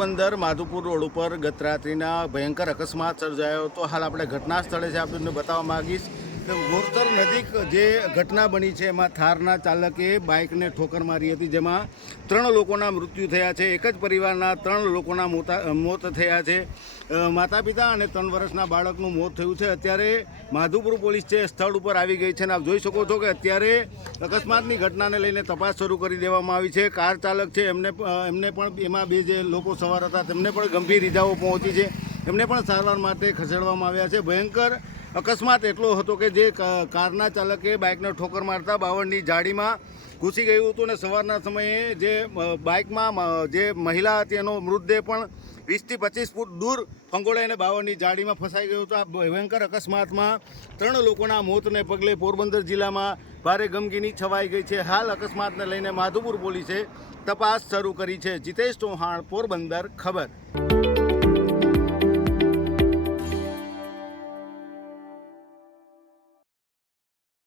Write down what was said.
Porbandar Madhupur road ઉપર ગત રાત્રિના ભયંકર અકસ્માત સર્જાયો હતો। હાલ આપણે ઘટના સ્થળે છે, આપણે બતાવવા માંગીશ કે ગોરસર નજીક જે ઘટના બની છે એમાં થારના ચાલકે બાઇકને ઠોકર મારી હતી, જેમાં 3 લોકોના મૃત્યુ થયા છે। એક જ પરિવારના 3 લોકોના મોત થયા છે। માતા પિતા અને 3 વર્ષના બાળકનું મોત થયું છે। અત્યારે માધુપુર પોલીસ છે સ્થળ ઉપર આવી ગઈ છે અને આપ જોઈ શકો છો કે અત્યારે અકસ્માતની ઘટનાને લઈને તપાસ શરૂ કરી દેવામાં આવી છે। કાર ચાલક છે એમને પણ એમાં 2 જે લોકો સવાર હતા તેમને પણ ગંભીર ઇજાઓ પહોંચી છે, એમને પણ સારવાર માટે ખસેડવામાં આવ્યા છે। ભયંકર અકસ્માત એટલો હતો કે જે કારના ચાલકે બાઇકને ઠોકર મારતા બાવળની જાળીમાં ઘૂસી ગયું હતું અને સવારના સમયે જે બાઇકમાં જે મહિલા હતી એનો મૃતદેહ પણ 20 થી 25 ફૂટ દૂર ફંગોળાઈને બાવળની જાળીમાં ફસાઈ ગયો હતો। આ ભયંકર અકસ્માતમાં 3 લોકોના મોતને પગલે પોરબંદર જિલ્લામાં ભારે ગમગીની છવાઈ ગઈ છે। હાલ અકસ્માતને લઈને માધુપુર પોલીસે તપાસ શરૂ કરી છે। જીતેશ ચૌહાણ, પોરબંદર, ખબર।